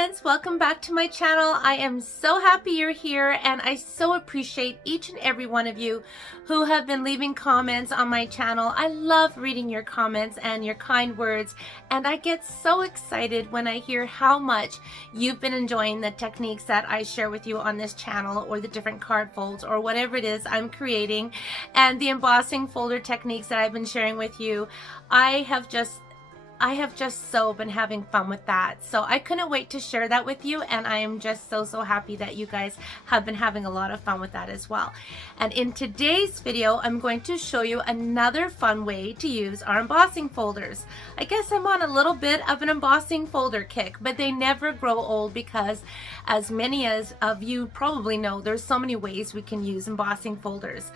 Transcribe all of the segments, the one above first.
friends, welcome back to my channel. I am so happy you're here, and I so appreciate each and every one of you who have been leaving comments on my channel. I love reading your comments and your kind words, and I get so excited when I hear how much you've been enjoying the techniques that I share with you on this channel, or the different card folds, or whatever it is I'm creating, and the embossing folder techniques that I've been sharing with you. I have just so been having fun with that. So I couldn't wait to share that with you, and I am just so happy that you guys have been having a lot of fun with that as well. And in today's video, I'm going to show you another fun way to use our embossing folders. I guess I'm on a little bit of an embossing folder kick, but they never grow old because, as many of you probably know, there's so many ways we can use embossing folders.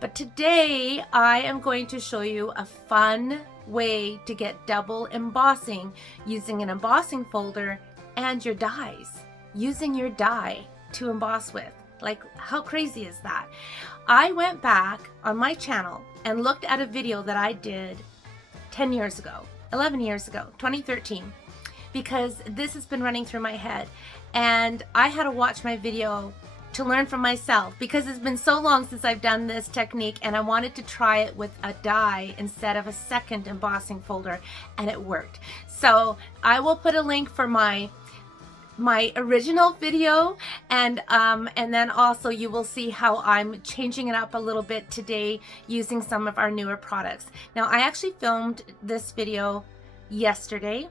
But today I am going to show you a fun way to get double embossing using an embossing folder and your dies, using your die to emboss with. Like, how crazy is that? I went back on my channel and looked at a video that I did 10 years ago, 11 years ago, 2013, because this has been running through my head, and I had to watch my video to learn from myself, because it's been so long since I've done this technique, and I wanted to try it with a die instead of a second embossing folder, and it worked. So I will put a link for my original video, and then also you will see how I'm changing it up a little bit today using some of our newer products. Now, I actually filmed this video yesterday,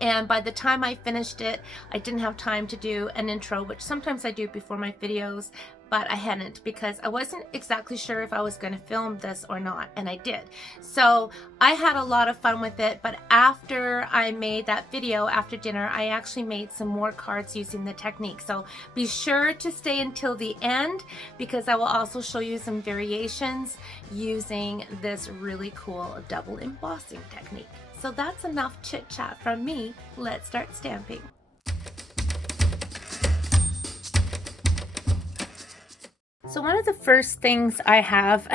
and by the time I finished it, I didn't have time to do an intro, which sometimes I do before my videos, but I hadn't, because I wasn't exactly sure if I was going to film this or not, and I did. So I had a lot of fun with it, but after I made that video, after dinner, I actually made some more cards using the technique. So be sure to stay until the end, because I will also show you some variations using this really cool double embossing technique. So that's enough chit chat from me. Let's start stamping. So one of the first things I have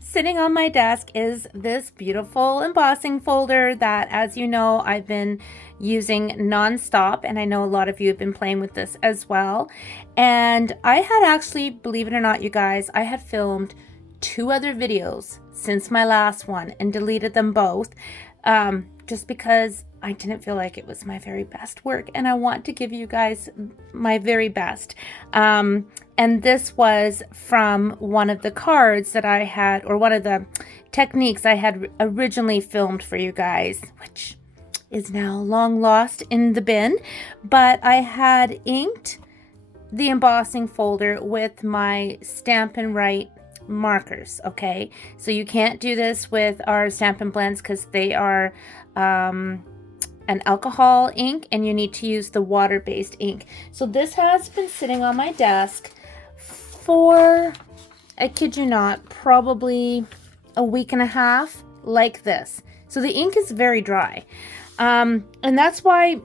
sitting on my desk is this beautiful embossing folder that, as you know, I've been using non-stop, and I know a lot of you have been playing with this as well. And I had actually, believe it or not, you guys, I had filmed 2 other videos since my last one and deleted them both. Just because I didn't feel like it was my very best work, and I want to give you guys my very best. And this was from one of the cards that I had, or one of the techniques I had originally filmed for you guys, which is now long lost in the bin. But I had inked the embossing folder with my Stampin' Up markers. Okay, so you can't do this with our Stampin' Blends because they are an alcohol ink, and you need to use the water-based ink. So this has been sitting on my desk for, I kid you not, probably a week and a half, like this. So the ink is very dry, and that's why,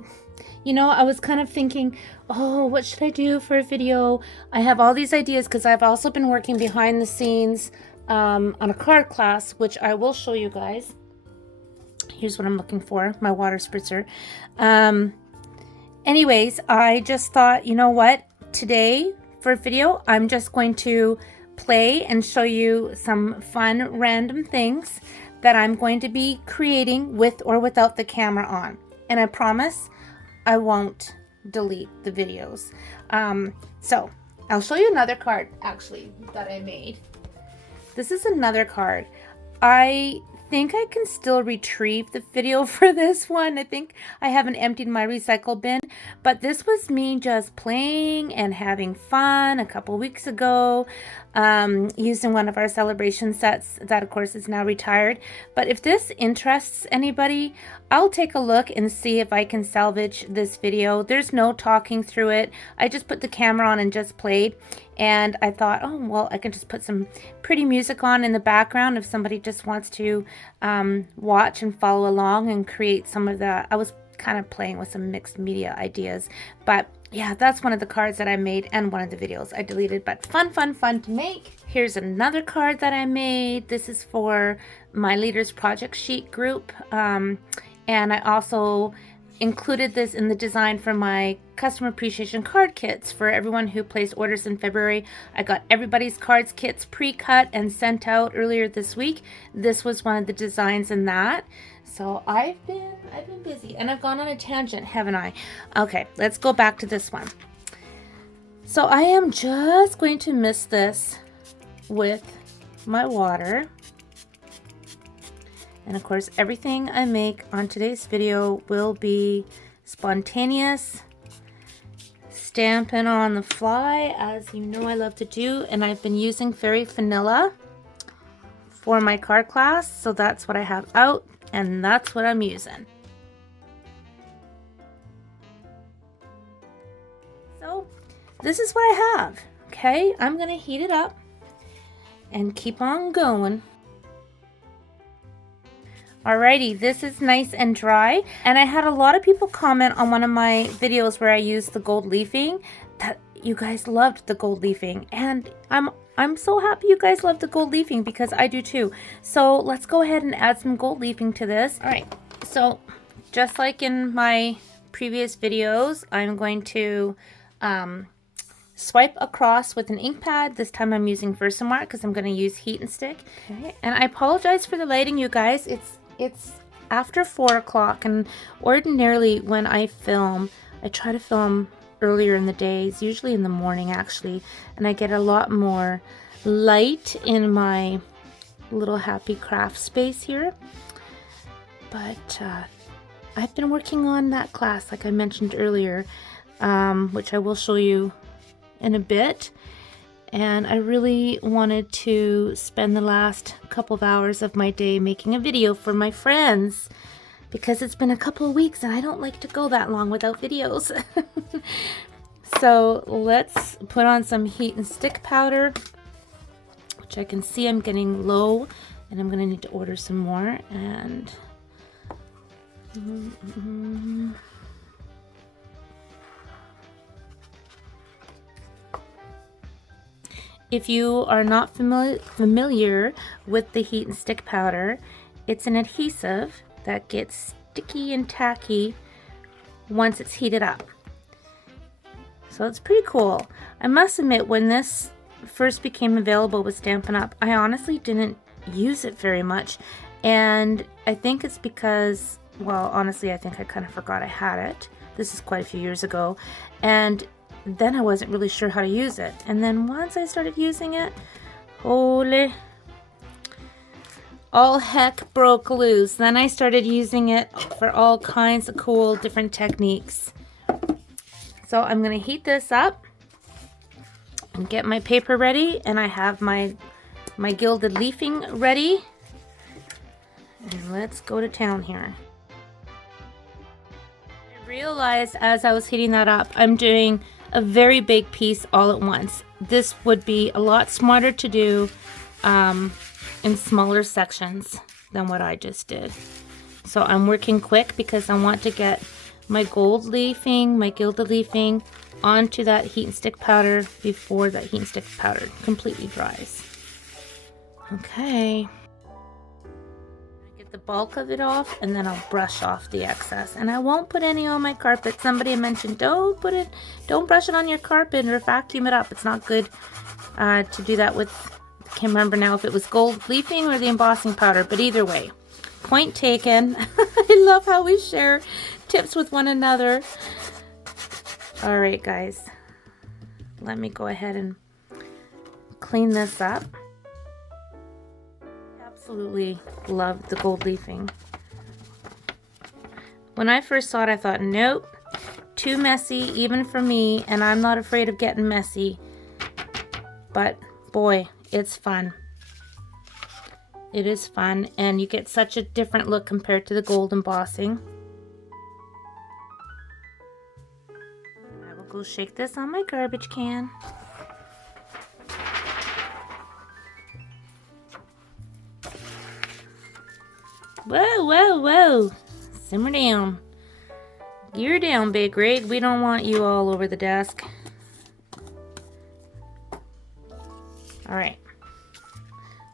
you know, I was kind of thinking, oh, what should I do for a video? I have all these ideas because I've also been working behind the scenes on a card class, which I will show you guys. Here's what I'm looking for, my water spritzer. Anyways, I just thought, you know what? Today, for a video, I'm just going to play and show you some fun, random things that I'm going to be creating with or without the camera on. And I promise I won't delete the videos. So I'll show you another card actually that I made. This is another card. I think I can still retrieve the video for this one. I think I haven't emptied my recycle bin, but this was me just playing and having fun a couple weeks ago, using one of our celebration sets that of course is now retired. But if this interests anybody, I'll take a look and see if I can salvage this video. There's no talking through it. I just put the camera on and just played. And I thought, oh, well, I can just put some pretty music on in the background if somebody just wants to watch and follow along and create some of the, I was kind of playing with some mixed media ideas. But yeah, that's one of the cards that I made and one of the videos I deleted, but fun to make. Here's another card that I made. This is for my Leaders Project Sheet group. And I also included this in the design for my customer appreciation card kits for everyone who placed orders in February. I got everybody's cards kits pre-cut and sent out earlier this week. This was one of the designs in that. So I've been busy, and I've gone on a tangent, haven't I? Okay, let's go back to this one. So I am just going to mist this with my water. And of course, everything I make on today's video will be spontaneous, stamping on the fly, as you know I love to do. And I've been using Fairy Vanilla for my card class, so that's what I have out, and that's what I'm using. So this is what I have. Okay, I'm gonna heat it up and keep on going. Alrighty, this is nice and dry, and I had a lot of people comment on one of my videos where I used the gold leafing that you guys loved the gold leafing, and I'm so happy you guys love the gold leafing because I do too. So let's go ahead and add some gold leafing to this. Alright, so just like in my previous videos, I'm going to swipe across with an ink pad. This time I'm using Versamark because I'm going to use heat and stick. Okay. And I apologize for the lighting, you guys. It's after 4 o'clock, and ordinarily when I film, I try to film earlier in the days, usually in the morning actually, and I get a lot more light in my little happy craft space here. But I've been working on that class like I mentioned earlier, which I will show you in a bit. And I really wanted to spend the last couple of hours of my day making a video for my friends, because it's been a couple of weeks and I don't like to go that long without videos. So let's put on some heat and stick powder, which I can see I'm getting low, and I'm gonna need to order some more. And if you are not familiar with the heat and stick powder, it's an adhesive that gets sticky and tacky once it's heated up. So it's pretty cool. I must admit, when this first became available with Stampin' Up, I honestly didn't use it very much. And I think it's because, well, honestly, I think I kind of forgot I had it. This is quite a few years ago. And then I wasn't really sure how to use it. And then once I started using it, holy, all heck broke loose. Then I started using it for all kinds of cool different techniques. So I'm going to heat this up and get my paper ready, and I have my gilded leafing ready. And let's go to town here. I realized as I was heating that up, I'm doing a very big piece all at once. This would be a lot smarter to do in smaller sections than what I just did. So I'm working quick because I want to get my gold leafing, my gilded leafing onto that heat and stick powder before that heat and stick powder completely dries. Okay. Get the bulk of it off, and then I'll brush off the excess. And I won't put any on my carpet. Somebody mentioned don't brush it on your carpet or vacuum it up. It's not good to do that with, I can't remember now if it was gold leafing or the embossing powder, but either way, point taken. I love how we share tips with one another. All right, guys, let me go ahead and clean this up. Absolutely love the gold leafing. When I first saw it, I thought, nope, too messy even for me, and I'm not afraid of getting messy. But boy, it's fun. It is fun, and you get such a different look compared to the gold embossing. I will go shake this on my garbage can. Whoa, whoa, whoa. Simmer down. Gear down, Big Rig. We don't want you all over the desk. Alright.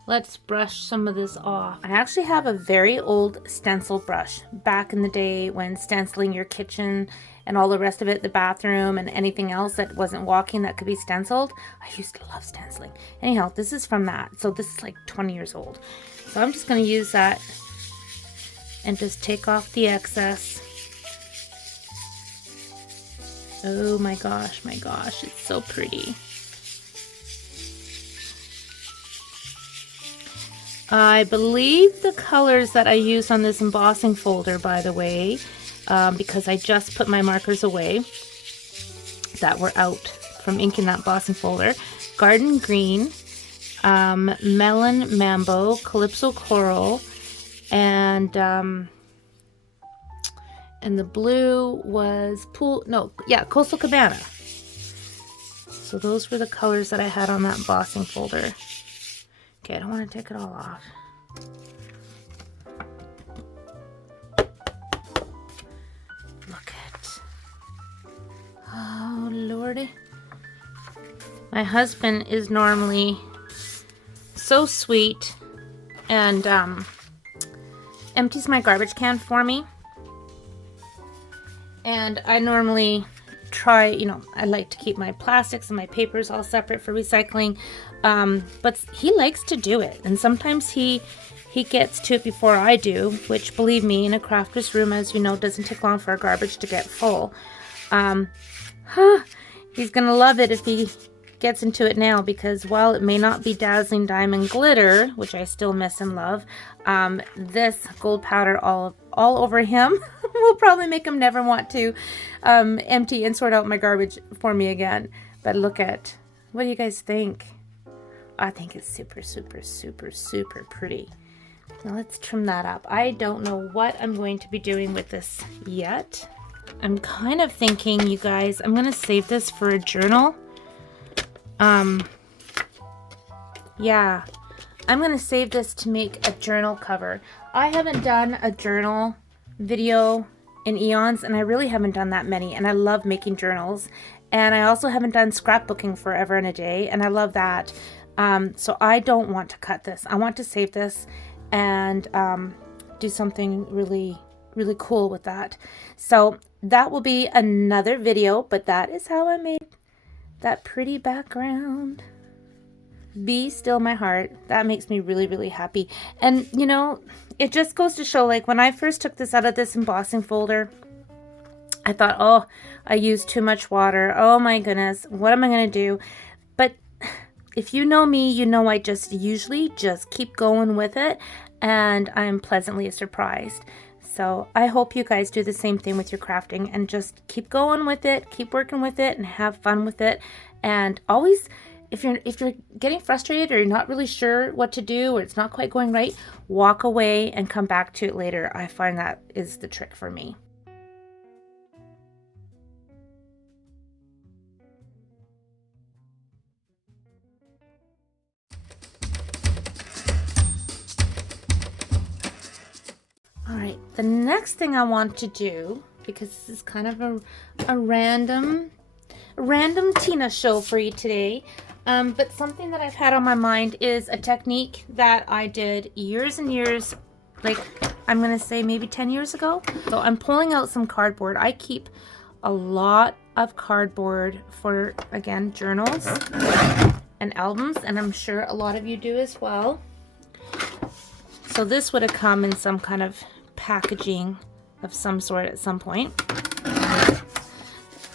Let's brush some of this off. I actually have a very old stencil brush back in the day when stenciling your kitchen and all the rest of it, the bathroom and anything else that wasn't walking that could be stenciled. I used to love stenciling. Anyhow, this is from that. So this is like 20 years old. So I'm just going to use that and just take off the excess. Oh my gosh, it's so pretty. I believe the colors that I used on this embossing folder, by the way, because I just put my markers away that were out from inking that embossing folder. Garden Green, Melon Mambo, Calypso Coral, and the blue was Coastal Cabana. So those were the colors that I had on that embossing folder. Okay, I don't want to take it all off. Look at, oh lordy. My husband is normally so sweet and empties my garbage can for me. And I normally try, you know, I like to keep my plastics and my papers all separate for recycling, but he likes to do it, and sometimes he gets to it before I do, which, believe me, in a crafter's room, as you know, doesn't take long for our garbage to get full. He's gonna love it if he gets into it now, because while it may not be dazzling diamond glitter, which I still miss and love, this gold powder all over him will probably make him never want to empty and sort out my garbage for me again. But look at, what do you guys think? I think it's super, super, super, super pretty. Now let's trim that up. I don't know what I'm going to be doing with this yet. I'm kind of thinking, you guys, I'm going to save this for a journal. Yeah, I'm going to save this to make a journal cover. I haven't done a journal video in eons, and I really haven't done that many, and I love making journals. And I also haven't done scrapbooking forever and a day, and I love that. So I don't want to cut this. I want to save this and do something really, really cool with that. So that will be another video, but that is how I made that pretty background. Be still my heart. That makes me really, really happy. And you know, it just goes to show, like when I first took this out of this embossing folder, I thought, oh, I used too much water. Oh my goodness, what am I going to do? But if you know me, you know I just usually just keep going with it, and I'm pleasantly surprised. So I hope you guys do the same thing with your crafting and just keep going with it, keep working with it, and have fun with it. And always, if you're getting frustrated or you're not really sure what to do or it's not quite going right, walk away and come back to it later. I find that is the trick for me. All right, the next thing I want to do, because this is kind of a random Tina show for you today, but something that I've had on my mind is a technique that I did years and years, like I'm gonna say maybe 10 years ago. So I'm pulling out some cardboard. I keep a lot of cardboard for, again, journals and albums, and I'm sure a lot of you do as well. So this would have come in some kind of packaging of some sort at some point.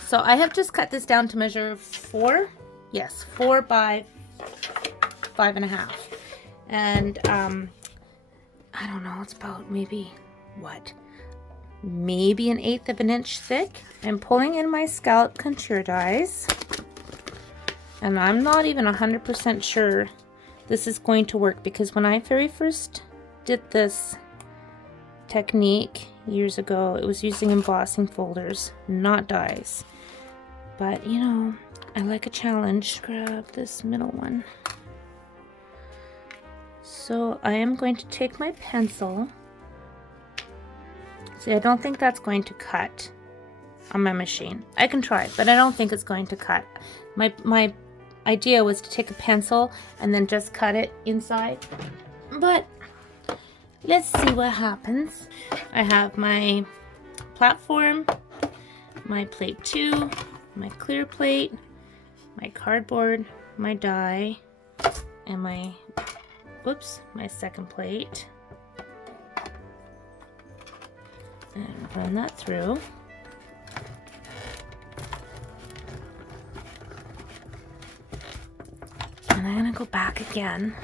So I have just cut this down to measure 4 by 5.5. And I don't know, it's about maybe maybe 1/8 of an inch thick. I'm pulling in my scallop contour dies, and I'm not even 100% sure this is going to work, because when I very first did this technique years ago, it was using embossing folders, not dies. But you know, I like a challenge. Grab this middle one. So I am going to take my pencil. See, I don't think that's going to cut on my machine. I can try, but I don't think it's going to cut. My idea was to take a pencil and then just cut it inside, but let's see what happens. I have my platform, my plate 2, my clear plate, my cardboard, my die, and my second plate. And run that through. And I'm gonna go back again.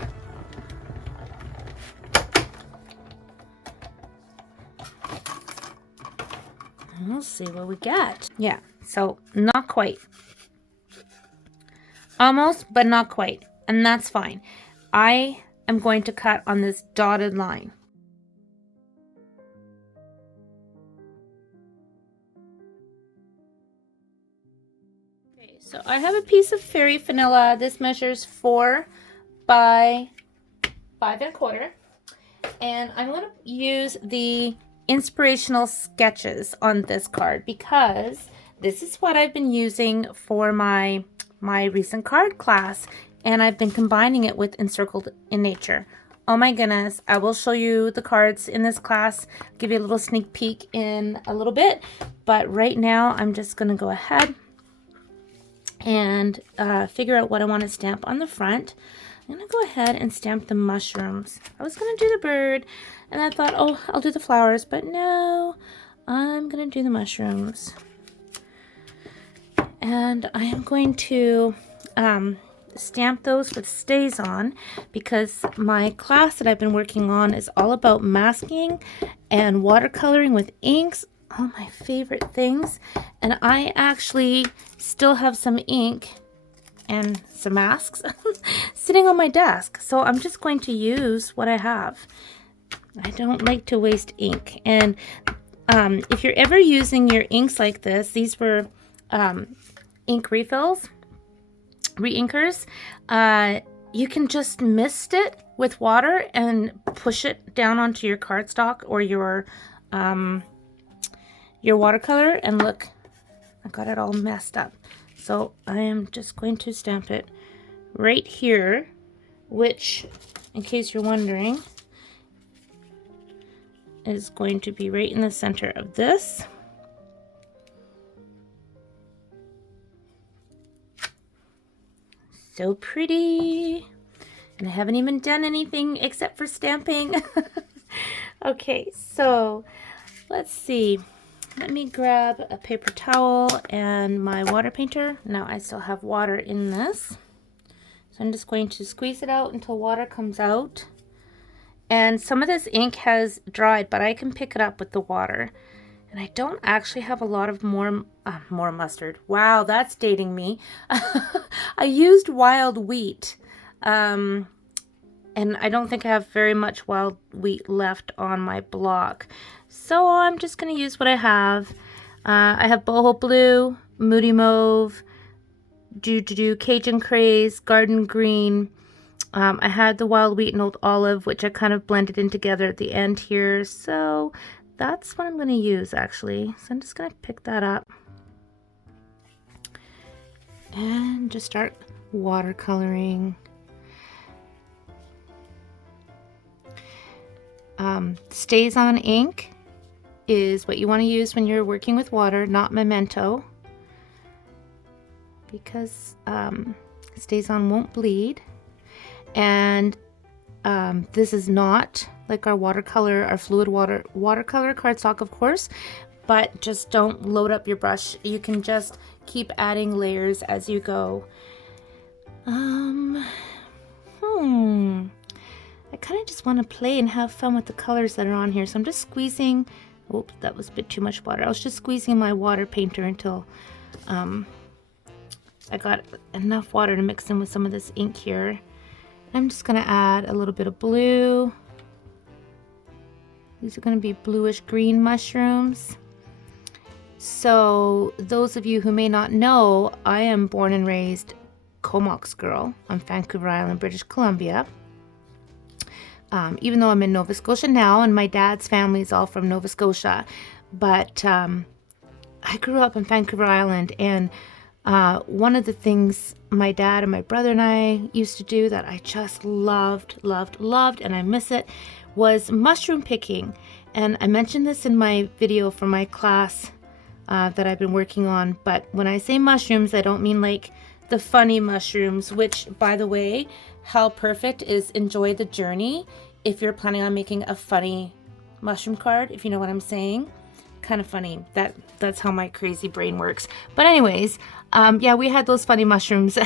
And we'll see what we get. Yeah, so not quite. Almost, but not quite. And that's fine. I am going to cut on this dotted line. Okay, so I have a piece of fairy vanilla. This measures 4 by 5 1/4. And I'm going to use the inspirational sketches on this card because this is what I've been using for my recent card class, and I've been combining it with Encircled in Nature. Oh my goodness, I will show you the cards in this class, give you a little sneak peek in a little bit, but right now I'm just going to go ahead and figure out what I want to stamp on the front. I'm going to go ahead and stamp the mushrooms. I was going to do the bird, and I thought, oh, I'll do the flowers, but no, I'm going to do the mushrooms. And I am going to stamp those with StazOn because my class that I've been working on is all about masking and watercoloring with inks. All my favorite things. And I actually still have some ink and some masks sitting on my desk. So I'm just going to use what I have. I don't like to waste ink. And if you're ever using your inks like this, these were ink refills, re-inkers, you can just mist it with water and push it down onto your cardstock or your watercolor, and look, I got it all messed up. So I am just going to stamp it right here, which, in case you're wondering, is going to be right in the center of this. So pretty. And I haven't even done anything except for stamping. Okay, so let's see. Let me grab a paper towel and my water painter. Now I still have water in this. So I'm just going to squeeze it out until water comes out. And some of this ink has dried, but I can pick it up with the water. And I don't actually have a lot of more mustard. Wow, that's dating me. I used wild wheat. And I don't think I have very much wild wheat left on my block. So I'm just going to use what I have. I have boho blue, moody mauve, Cajun craze, garden green. I had the wild wheat and old olive, which I kind of blended in together at the end here. So that's what I'm going to use actually. So I'm just going to pick that up and just start watercoloring. StazOn ink is what you want to use when you're working with water, not Memento, because StazOn won't bleed. And this is not like our watercolor, our fluid watercolor cardstock, of course, but just don't load up your brush. You can just keep adding layers as you go. I kind of just want to play and have fun with the colors that are on here. So I'm just squeezing, oops, that was a bit too much water. I was just squeezing my water painter until I got enough water to mix in with some of this ink here. I'm just going to add a little bit of blue. These are going to be bluish green mushrooms. So those of you who may not know, I am born and raised Comox girl on Vancouver Island, British Columbia. Even though I'm in Nova Scotia now, and my dad's family is all from Nova Scotia, but I grew up on Vancouver Island, and One of the things my dad and my brother and I used to do that I just loved, and I miss it, was mushroom picking. And I mentioned this in my video for my class that I've been working on. But when I say mushrooms, I don't mean like the funny mushrooms, which, by the way, how perfect is enjoy the journey if you're planning on making a funny mushroom card, if you know what I'm saying. Kind of funny. That's how my crazy brain works. But anyways, yeah, we had those funny mushrooms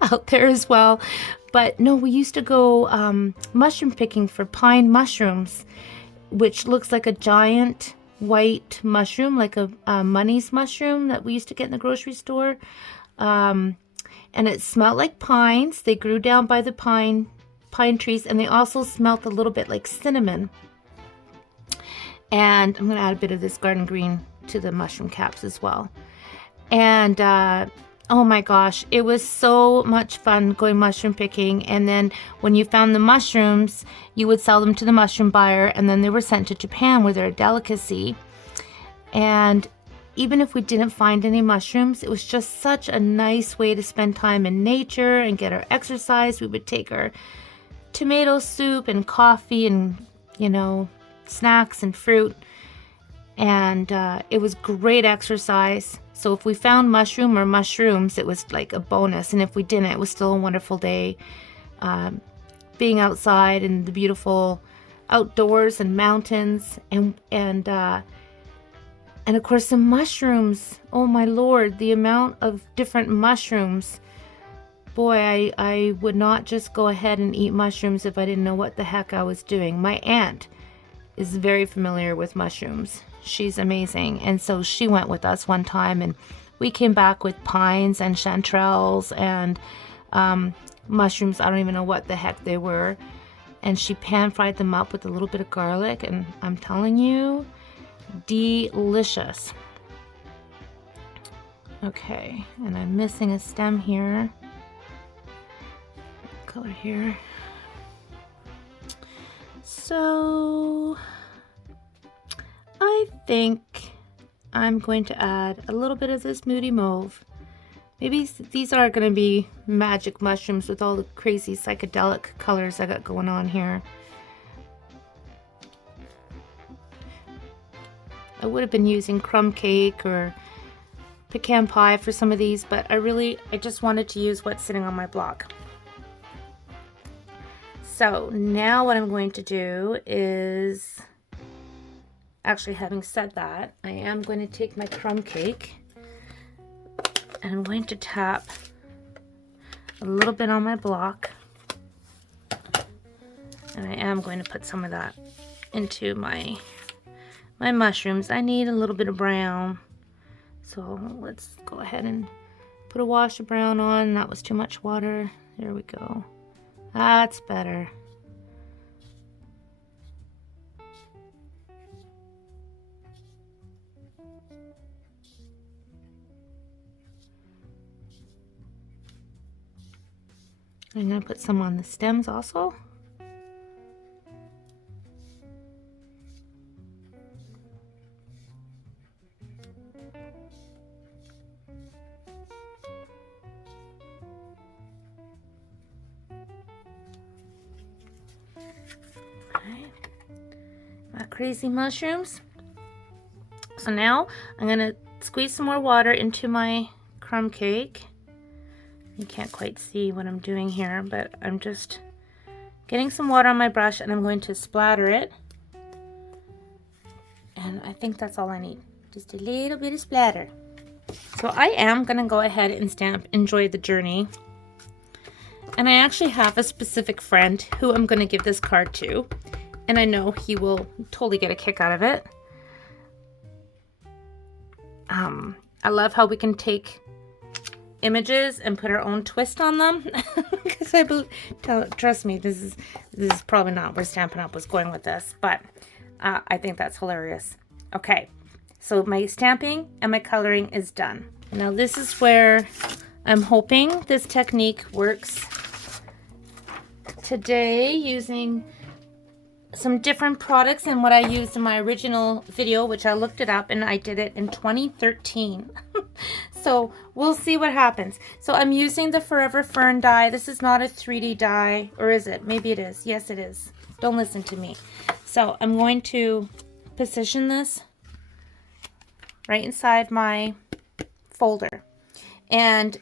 out there as well. But no, we used to go mushroom picking for pine mushrooms, which looks like a giant white mushroom, like a Money's mushroom that we used to get in the grocery store. And it smelled like pines. They grew down by the pine trees, and they also smelled a little bit like cinnamon. And I'm going to add a bit of this garden green to the mushroom caps as well. And oh my gosh, it was so much fun going mushroom picking. And then when you found the mushrooms, you would sell them to the mushroom buyer, and then they were sent to Japan where they're a delicacy. And even if we didn't find any mushrooms, it was just such a nice way to spend time in nature and get our exercise. We would take our tomato soup and coffee and, you know, snacks and fruit, and it was great exercise. So if we found mushroom or mushrooms, it was like a bonus, and if we didn't, it was still a wonderful day. Being outside in the beautiful outdoors and mountains, and of course the mushrooms. Oh my Lord, the amount of different mushrooms. Boy, I would not just go ahead and eat mushrooms if I didn't know what the heck I was doing. My aunt is very familiar with mushrooms. She's amazing. And so she went with us one time, and we came back with pines and chanterelles and mushrooms. I don't even know what the heck they were. And she pan fried them up with a little bit of garlic, and I'm telling you, delicious. Okay, and I'm missing a stem here. Color here. So I think I'm going to add a little bit of this Moody Mauve. Maybe these are going to be magic mushrooms with all the crazy psychedelic colors I got going on here. I would have been using crumb cake or pecan pie for some of these, but I just wanted to use what's sitting on my block. So now what I'm going to do is, actually having said that, I am going to take my crumb cake and I'm going to tap a little bit on my block, and I am going to put some of that into my mushrooms. I need a little bit of brown, so let's go ahead and put a wash of brown on. That was too much water. There we go. That's better. I'm going to put some on the stems also. My crazy mushrooms. So now I'm going to squeeze some more water into my crumb cake. You can't quite see what I'm doing here, but I'm just getting some water on my brush, and I'm going to splatter it. And I think that's all I need. Just a little bit of splatter. So I am going to go ahead and stamp Enjoy the Journey. And I actually have a specific friend who I'm going to give this card to. And I know he will totally get a kick out of it. I love how we can take images and put our own twist on them. Because trust me, this is probably not where Stampin' Up was going with this. But I think that's hilarious. Okay, so my stamping and my coloring is done. Now this is where I'm hoping this technique works today, using some different products than what I used in my original video, which I looked it up and I did it in 2013. So we'll see what happens. So I'm using the Forever Fern die. This is not a 3D die, or is it? Maybe it is. Yes, it is. Don't listen to me. So I'm going to position this right inside my folder. And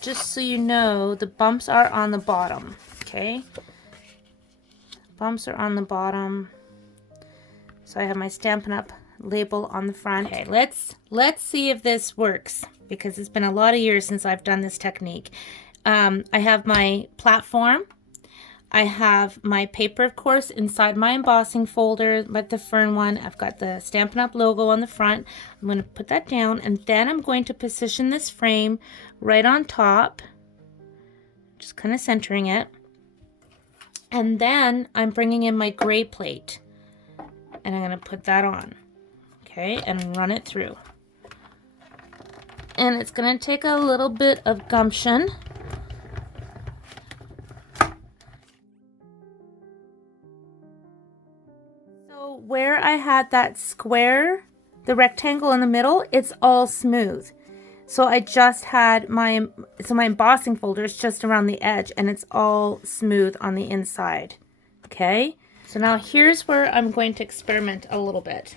just so you know, the bumps are on the bottom, okay? Bumps are on the bottom. So I have my Stampin' Up label on the front. Okay, let's see if this works, because it's been a lot of years since I've done this technique. I have my platform. I have my paper, of course, inside my embossing folder, but the fern one. I've got the Stampin' Up logo on the front. I'm going to put that down, and then I'm going to position this frame right on top, just kind of centering it. And then I'm bringing in my gray plate, and I'm going to put that on, okay, and run it through. And it's going to take a little bit of gumption. So where I had that square, the rectangle in the middle, it's all smooth. So I just had my embossing folder is just around the edge, and it's all smooth on the inside. Okay, so now here's where I'm going to experiment a little bit.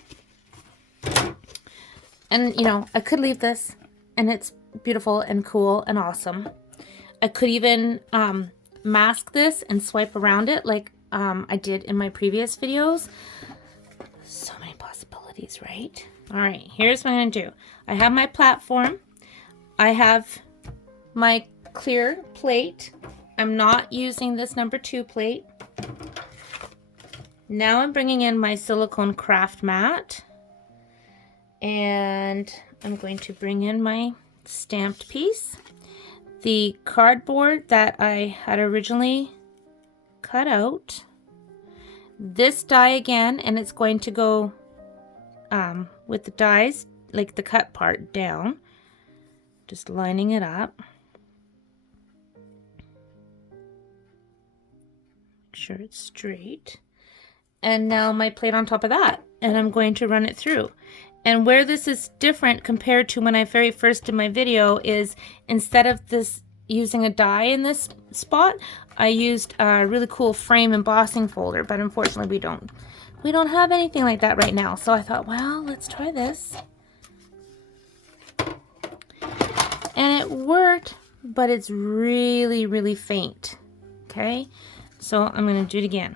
And you know, I could leave this and it's beautiful and cool and awesome. I could even mask this and swipe around it like I did in my previous videos. So many possibilities, right? All right, here's what I'm gonna do. I have my platform. I have my clear plate. I'm not using this number 2 plate. Now I'm bringing in my silicone craft mat, and I'm going to bring in my stamped piece. The cardboard that I had originally cut out. This die again, and it's going to go with the dies, like the cut part down. Just lining it up. Make sure it's straight. And now my plate on top of that. And I'm going to run it through. And where this is different compared to when I very first did my video is, instead of this using a die in this spot, I used a really cool frame embossing folder. But unfortunately we don't have anything like that right now. So I thought, well, let's try this. And it worked, but it's really, really faint. Okay, so I'm going to do it again.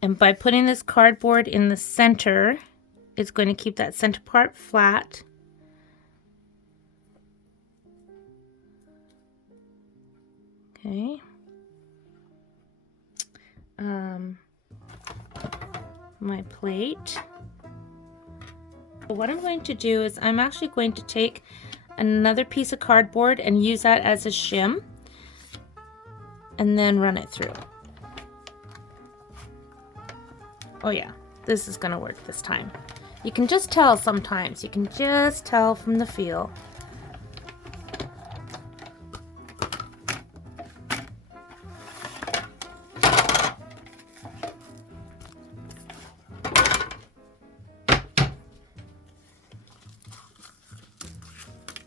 And by putting this cardboard in the center, it's going to keep that center part flat. Okay. My plate. What I'm going to do is I'm actually going to take another piece of cardboard and use that as a shim, and then run it through. Oh yeah, this is gonna work this time. You can just tell sometimes. You can just tell from the feel.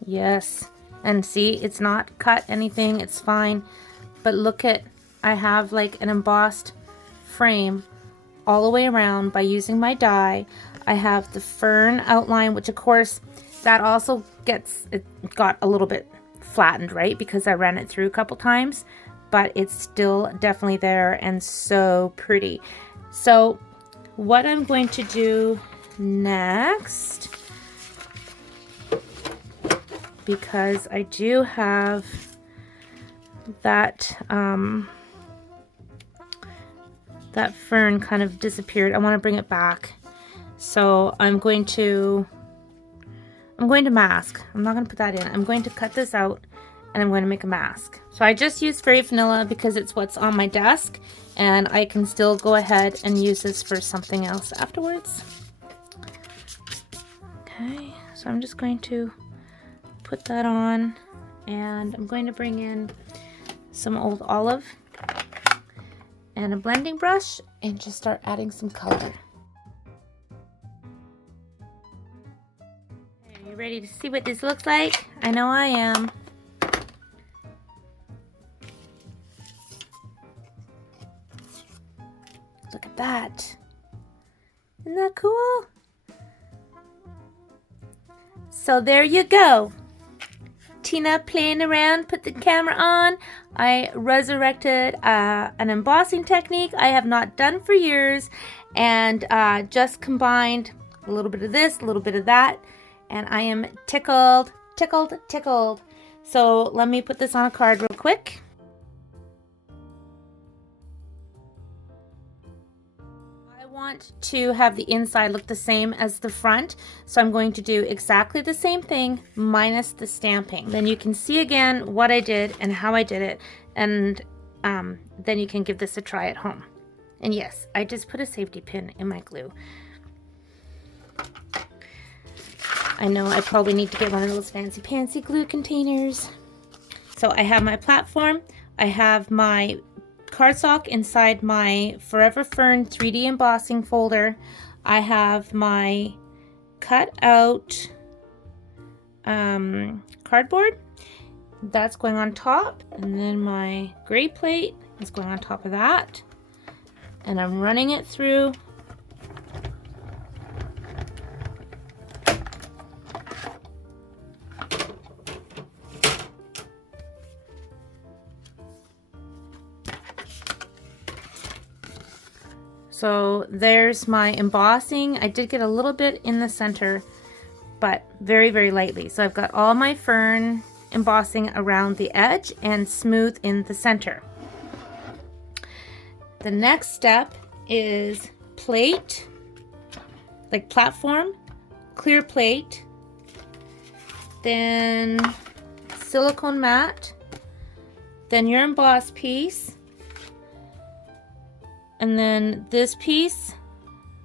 Yes, and see, it's not cut anything, it's fine. But look at, I have like an embossed frame all the way around by using my die. I have the fern outline, which of course that also it got a little bit flattened, right? Because I ran it through a couple times, but it's still definitely there and so pretty. So what I'm going to do next, because I do have that that fern kind of disappeared. I want to bring it back. So I'm going to mask. I'm not going to put that in. I'm going to cut this out and I'm going to make a mask. So I just used Fairy Vanilla because it's what's on my desk, and I can still go ahead and use this for something else afterwards. Okay, so I'm just going to put that on, and I'm going to bring in some old olive, and a blending brush and just start adding some color. Are you ready to see what this looks like? I know I am. Look at that. Isn't that cool? So there you go. Tina playing around, put the camera on. I resurrected an embossing technique I have not done for years, and just combined a little bit of this, a little bit of that, and I am tickled, tickled, tickled. So let me put this on a card real quick. I want to have the inside look the same as the front, so I'm going to do exactly the same thing minus the stamping. Then you can see again what I did and how I did it, and then you can give this a try at home. And yes, I just put a safety pin in my glue. I know I probably need to get one of those fancy pantsy glue containers. So I have my platform, I have my cardstock inside my Forever Fern 3D embossing folder. I have my cut out cardboard that's going on top, and then my gray plate is going on top of that, and I'm running it through. So there's my embossing. I did get a little bit in the center, but very, very lightly. So I've got all my fern embossing around the edge and smooth in the center. The next step is plate, like platform, clear plate, then silicone mat, then your emboss piece, and then this piece,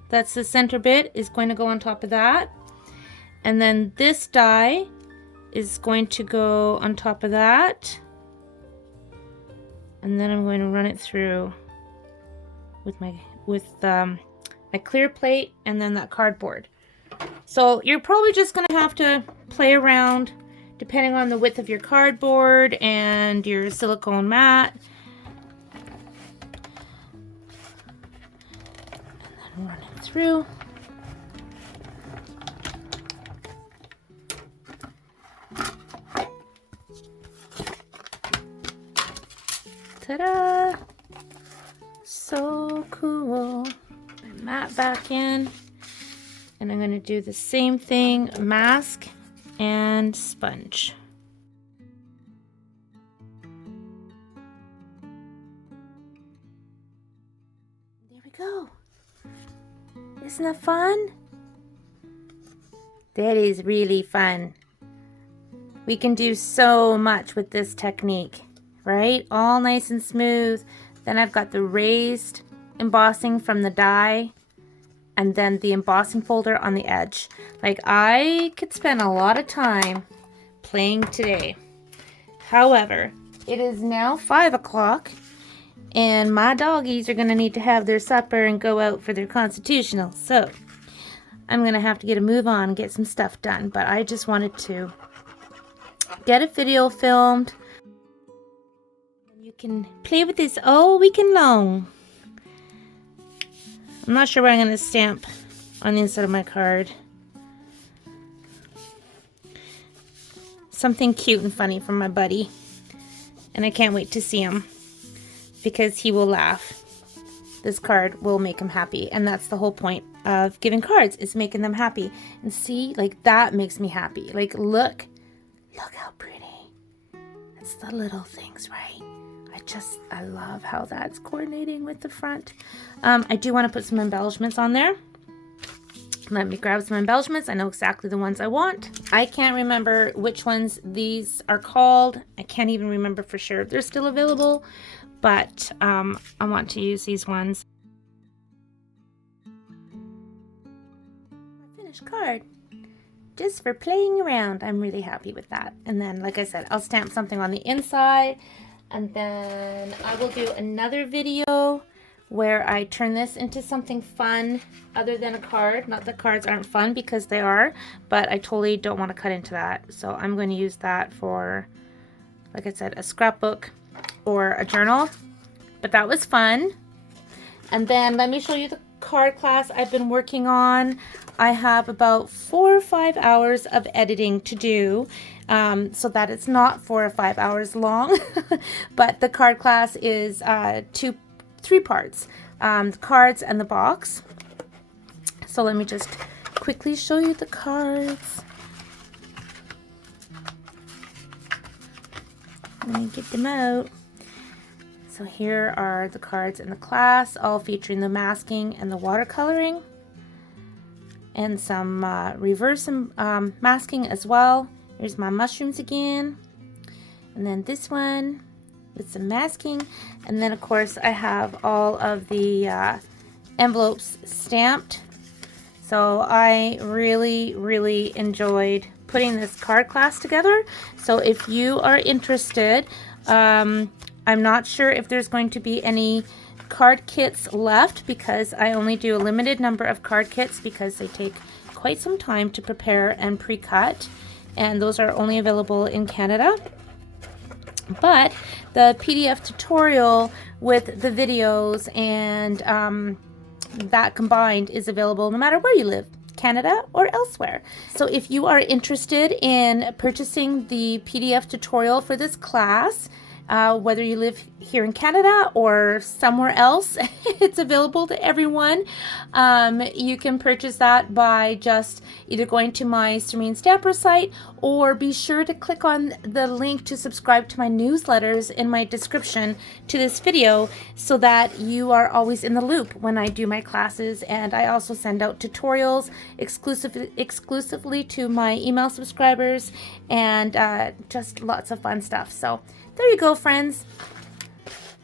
that's the center bit, is going to go on top of that. And then this die is going to go on top of that. And then I'm going to run it through with my clear plate and then that cardboard. So you're probably just going to have to play around depending on the width of your cardboard and your silicone mat. Run it through. Ta-da! So cool. My mat back in, and I'm going to do the same thing, mask and sponge. There we go. Isn't that fun? That is really fun. We can do so much with this technique, right? All nice and smooth. Then I've got the raised embossing from the die, and then the embossing folder on the edge. Like, I could spend a lot of time playing today. However, it is now 5 o'clock. And my doggies are going to need to have their supper and go out for their constitutional. So I'm going to have to get a move on and get some stuff done. But I just wanted to get a video filmed. You can play with this all weekend long. I'm not sure what I'm going to stamp on the inside of my card. Something cute and funny from my buddy. And I can't wait to see him, because he will laugh. This card will make him happy, and that's the whole point of giving cards, is making them happy. And see, like, that makes me happy. Like, look how pretty. It's the little things, right? I love how that's coordinating with the front. I do want to put some embellishments on there. Let me grab some embellishments. I know exactly the ones I want. I can't remember which ones these are called. I can't even remember for sure if they're still available. But I want to use these ones. Finished card. Just for playing around. I'm really happy with that. And then, like I said, I'll stamp something on the inside. And then I will do another video where I turn this into something fun other than a card. Not that cards aren't fun, because they are, but I totally don't want to cut into that. So I'm going to use that for, like I said, a scrapbook or a journal. But that was fun. And then let me show you the card class I've been working on. I have about 4 or 5 hours of editing to do, so that it's not 4 or 5 hours long. But the card class is 3 parts, the cards and the box. So let me just quickly show you the cards. Let me get them out. So here are the cards in the class, all featuring the masking and the watercoloring, and some reverse masking as well. Here's my mushrooms again, and then this one with some masking, and then of course I have all of the envelopes stamped. So I really enjoyed putting this card class together. So if you are interested, I'm not sure if there's going to be any card kits left, because I only do a limited number of card kits because they take quite some time to prepare and pre-cut, and those are only available in Canada. But the PDF tutorial with the videos and that combined is available no matter where you live, Canada or elsewhere. So if you are interested in purchasing the PDF tutorial for this class, whether you live here in Canada or somewhere else, it's available to everyone. You can purchase that by just either going to my Serene Stamper site, or be sure to click on the link to subscribe to my newsletters in my description to this video, so that you are always in the loop when I do my classes. And I also send out tutorials exclusively to my email subscribers, and just lots of fun stuff. So there you go, friends.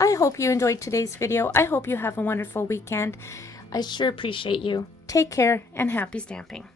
I hope you enjoyed today's video. I hope you have a wonderful weekend. I sure appreciate you. Take care and happy stamping.